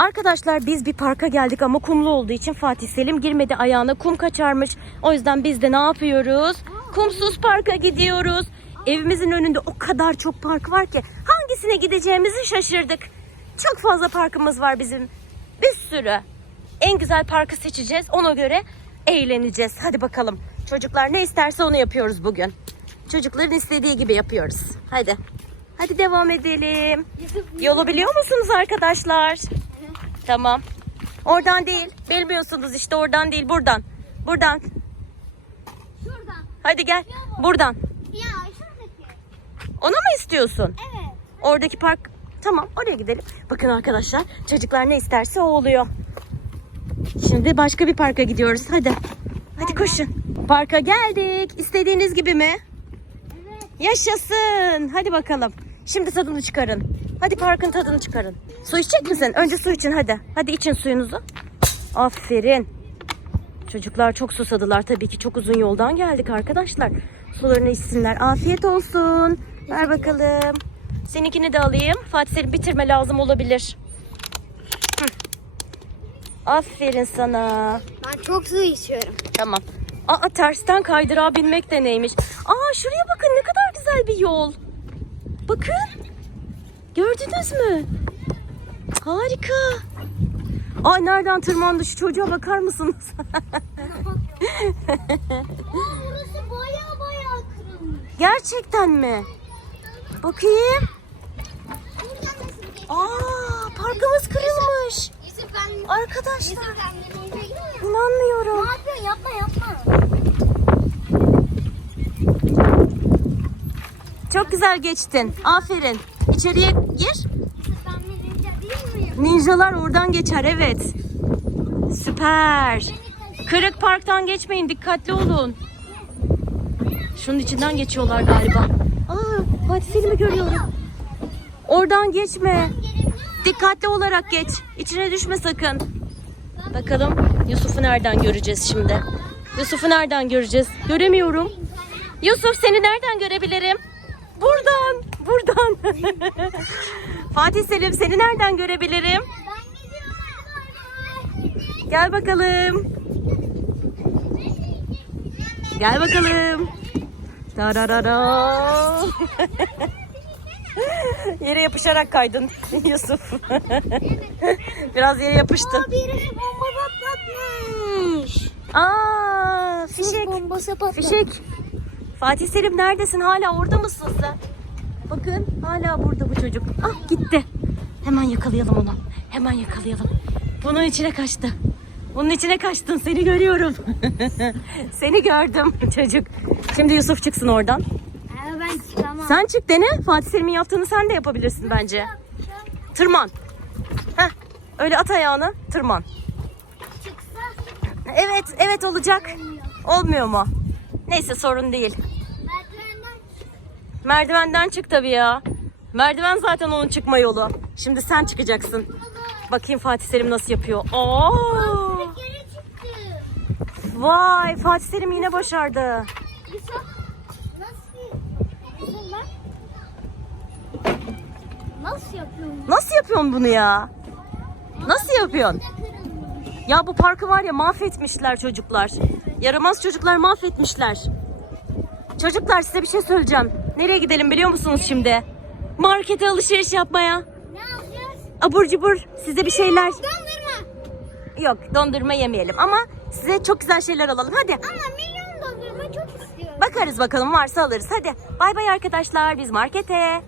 Arkadaşlar biz bir parka geldik ama kumlu olduğu için Fatih Selim girmedi ayağına kum kaçarmış. O yüzden biz de ne yapıyoruz? Kumsuz parka gidiyoruz. Evimizin önünde o kadar çok park var ki hangisine gideceğimizi şaşırdık. Çok fazla parkımız var bizim. Bir sürü. En güzel parkı seçeceğiz. Ona göre eğleneceğiz. Hadi bakalım. Çocuklar ne isterse onu yapıyoruz bugün. Çocukların istediği gibi yapıyoruz. Hadi. Hadi devam edelim. Yolu biliyor musunuz arkadaşlar? Tamam. Oradan değil. Bilmiyorsunuz işte oradan değil buradan. Buradan. Şuradan. Hadi gel. Buradan. Ya şuradaki. Onu mu istiyorsun? Evet. Oradaki park. Tamam oraya gidelim. Bakın arkadaşlar çocuklar ne isterse o oluyor. Şimdi başka bir parka gidiyoruz. Hadi. Hadi koşun. Parka geldik. İstediğiniz gibi mi? Evet. Yaşasın. Hadi bakalım. Şimdi tadını çıkarın. Hadi parkın tadını çıkarın. Su içecek misin? Önce su için hadi. Hadi için suyunuzu. Aferin. Çocuklar çok susadılar tabii ki. Çok uzun yoldan geldik arkadaşlar. Sularını içsinler. Afiyet olsun. Ver bakalım. Seninkini de alayım. Fatih Selim bitirme lazım olabilir. Hı. Aferin sana. Ben çok su içiyorum. Tamam. Aa tersten kaydırağa binmek de neymiş? Aa şuraya bakın ne kadar güzel bir yol. Bakın. Gördünüz mü? Harika. Aa nereden tırmandı şu çocuğa bakar mısınız? Burası baya baya kırılmış. Gerçekten mi? Bakayım. Aa parkımız kırılmış. Arkadaşlar de Ne inanmıyorum. yapıyorsun? Yapma yapma. Çok güzel geçtin. Aferin. İçeriye gir. Ben de ninja değil miyim? Ninjalar oradan geçer evet. Süper. Kırık parktan geçmeyin dikkatli olun. Şunun içinden geçiyorlar galiba. Aa Fatih Selim'i görüyorum. Oradan geçme. Dikkatli olarak geç. İçine düşme sakın. Bakalım Yusuf'u nereden göreceğiz şimdi? Yusuf'u nereden göreceğiz? Göremiyorum. Yusuf seni nereden görebilirim? Buradan. Buradan. Fatih Selim seni nereden görebilirim? Gel bakalım. Gel bakalım. Tararara. yere yapışarak kaydın Yusuf. Biraz yere yapıştın. Birisi bomba patlatmış. Aa, fişek. Bombası patlamış. Fişek. Fatih Selim neredesin? Hala orada mısın sen? Bakın hala burada bu çocuk. Ah gitti. Hemen yakalayalım onu. Hemen yakalayalım. Bunun içine kaçtı. Bunun içine kaçtın. Seni görüyorum. Seni gördüm çocuk. Şimdi Yusuf çıksın oradan. Ama ben çıkamam. Sen çık dene. Fatih Selim'in yaptığını sen de yapabilirsin bence. Tırman. Heh. Öyle at ayağını. Tırman. Çıksa Evet, evet olacak. Olmuyor mu? Neyse sorun değil. Merdivenden çık tabii ya. Merdiven zaten onun çıkma yolu. Şimdi sen çıkacaksın. Bakayım Fatih Selim nasıl yapıyor. Oo! Vay Fatih Selim yine başardı. Nasıl? Bak. Nasıl yapıyorsun bunu ya? Nasıl yapıyorsun? Ya bu parkı var ya mahvetmişler çocuklar. Yaramaz çocuklar mahvetmişler. Çocuklar size bir şey söyleyeceğim. Nereye gidelim biliyor musunuz şimdi? Markete alışveriş yapmaya. Ne yapacağız? Abur cubur size bir şeyler. Dondurma. Yok dondurma yemeyelim ama size çok güzel şeyler alalım. Hadi Ama milyon dondurma çok istiyorum. bakarız bakalım varsa alırız. Hadi bay bay arkadaşlar biz markete.